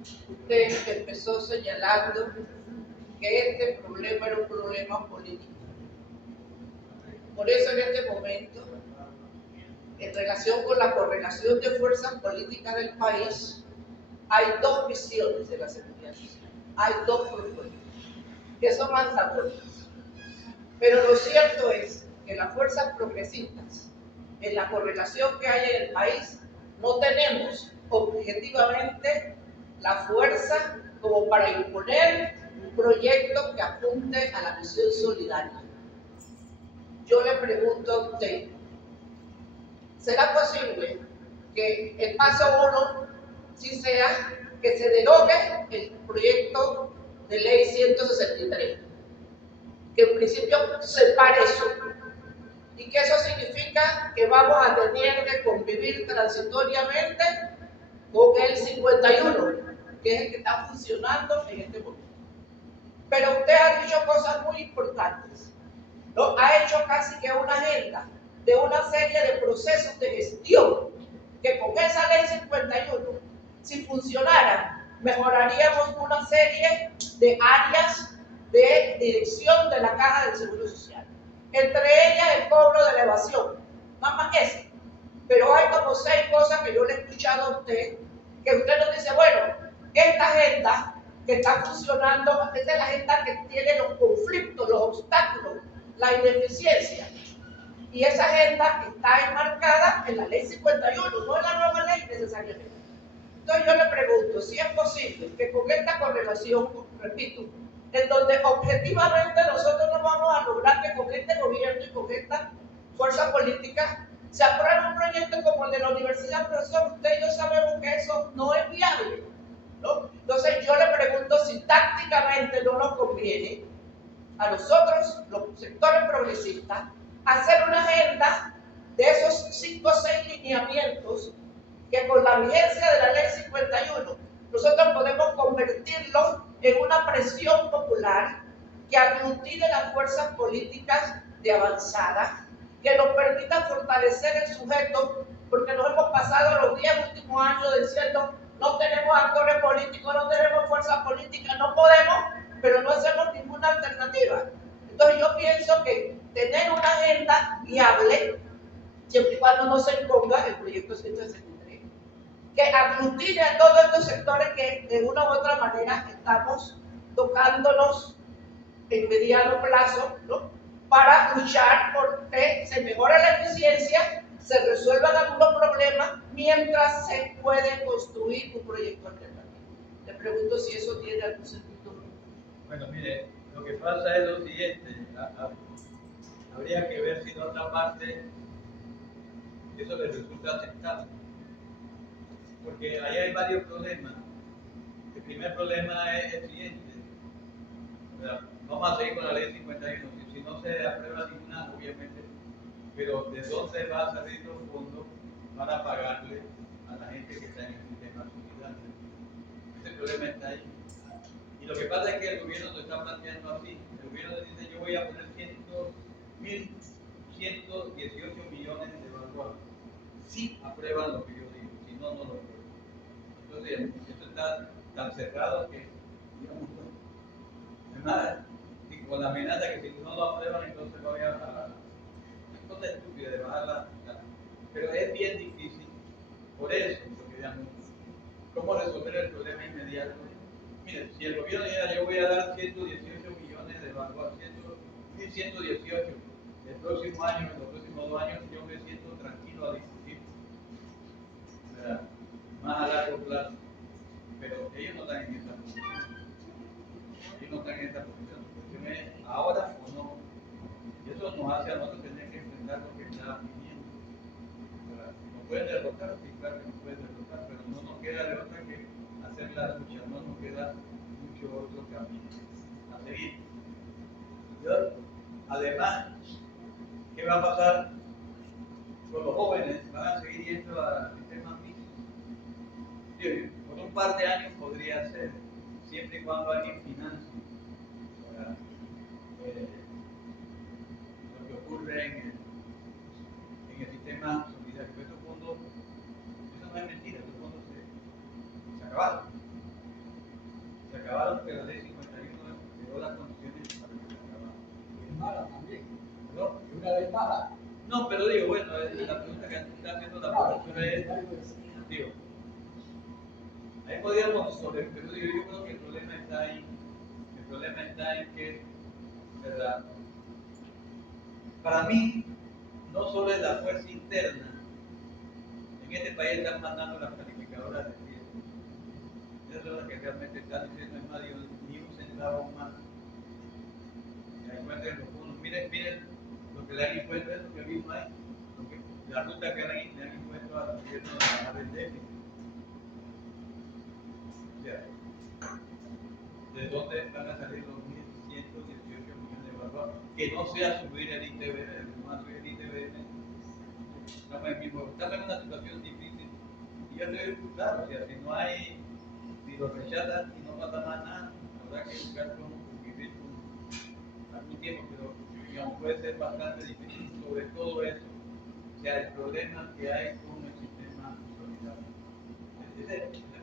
Usted empezó señalando que este problema era un problema político. Por eso en este momento, en relación con la correlación de fuerzas políticas del país, hay dos visiones de la seguridad social, hay dos propuestas que son antagónicas. Pero lo cierto es que las fuerzas progresistas, en la correlación que hay en el país, no tenemos objetivamente la fuerza como para imponer un proyecto que apunte a la misión solidaria. Yo le pregunto a usted, ¿será posible que el paso 1 sí sea que se derogue el proyecto de ley 163? Que en principio separe eso, y que eso significa que vamos a tener que convivir transitoriamente con el 51, que es el que está funcionando en este momento. Pero usted ha dicho cosas muy importantes, ¿no? Ha hecho casi que una agenda de una serie de procesos de gestión que con esa ley 51, si funcionara, mejoraríamos una serie de áreas de dirección de la Caja del Seguro Social. Entre ellas el cobro de elevación, nada más eso. Pero hay como 6 cosas que yo le he escuchado a usted, que usted nos dice, bueno, esta agenda que está funcionando, esta es la agenda que tiene los conflictos, los obstáculos, la ineficiencia. Y esa agenda está enmarcada en la ley 51, no en la nueva ley necesariamente. Entonces yo le pregunto si es posible que con esta correlación, repito, en donde objetivamente nosotros no vamos a lograr que con este gobierno y con esta fuerza política se apruebe un proyecto como el de la universidad, profesor, usted y yo sabemos que eso no es viable, ¿no? Entonces yo le pregunto si tácticamente no nos conviene a nosotros, los sectores progresistas, hacer una agenda de esos 5 o 6 lineamientos que con la vigencia de la ley 51 nosotros podemos convertirlo en una presión popular que aglutine las fuerzas políticas de avanzada, que nos permita fortalecer el sujeto, porque nos hemos pasado los 10 últimos años diciendo no tenemos actores políticos, no tenemos fuerza política, no podemos, pero no hacemos ninguna alternativa. Entonces yo pienso que tener una agenda viable, siempre y cuando no se imponga el proyecto 163, que aglutine a todos estos sectores que de una u otra manera estamos tocándonos en mediano plazo, ¿no? Para luchar por que se mejore la eficiencia, se resuelvan algunos problemas mientras se puede construir un proyecto alternativo. Le pregunto si eso tiene algún sentido. Bueno, mire, lo que pasa es lo siguiente, habría que ver si en otra parte eso les resulta aceptable, porque ahí hay varios problemas. El primer problema es el siguiente, vamos a seguir con la ley 51, si no se aprueba ninguna, obviamente, pero ¿de dónde va a salir los fondos para pagarle a la gente que está en el sistema solidario? Ese problema está ahí. Y lo que pasa es que el gobierno se está planteando así. El gobierno dice, yo voy a poner 118 millones de evaluados. Si aprueban lo que yo digo, si no, no lo aprueban. Entonces, esto está tan cerrado que, digamos, nada. Y con la amenaza que si no lo aprueban, entonces voy a cosa estúpida de bajar la. Pero es bien difícil. Por eso, porque digamos, ¿cómo resolver el problema inmediato? Mire, si el gobierno dijera, yo voy a dar 118 millones de evaluación, 118 el próximo año, en los próximos 2 años, yo me siento tranquilo a discutir, ¿verdad? Más a largo plazo. Pero ellos no están en esa posición. Ellos no están en esa posición. La cuestión es ahora o no. Y eso nos hace a nosotros tener que enfrentar lo que está viniendo. ¿Nos pueden derrotar? Sí, claro que nos pueden derrotar, pero no nos queda de otra que hacer la lucha, no nos queda mucho otro camino a seguir. Además, ¿qué va a pasar con los jóvenes? ¿Van a seguir yendo al sistema mixto? Sí, por un par de años podría ser, siempre y cuando alguien financie lo que ocurre en el sistema solidario. Estos fondos, eso no es mentira, estos fondos se acabaron. acabaron, pero la ley 51 creó las condiciones para que se acabaran. Es mala también. ¿No? Es una ley mala. No, pero digo, bueno, la pregunta que está haciendo la profesora es, digo, ahí podríamos pero digo, yo creo que el problema está ahí. El problema está en que, ¿verdad? Para mí, no solo es la fuerza interna. En este país están mandando las calificadoras de pie. Esas son las que realmente están diciendo es más ni un centavo más. Se encuentren los fondos. Miren lo que le han impuesto, es lo que vimos ahí. La ruta que le han impuesto al gobierno de la ARDF. O sea, ¿de dónde van a salir los 1.118 millones de evaluados? Que no sea subir el ITBM, no subir el ITBM. Estamos en una situación difícil. Y yo estoy claro, o sea, si lo rechazan y no pasa más nada, habrá que buscar cómo convivir con algún tiempo, pero digamos, puede ser bastante difícil sobre todo eso. O sea, el problema que hay con el sistema solidario. Ese es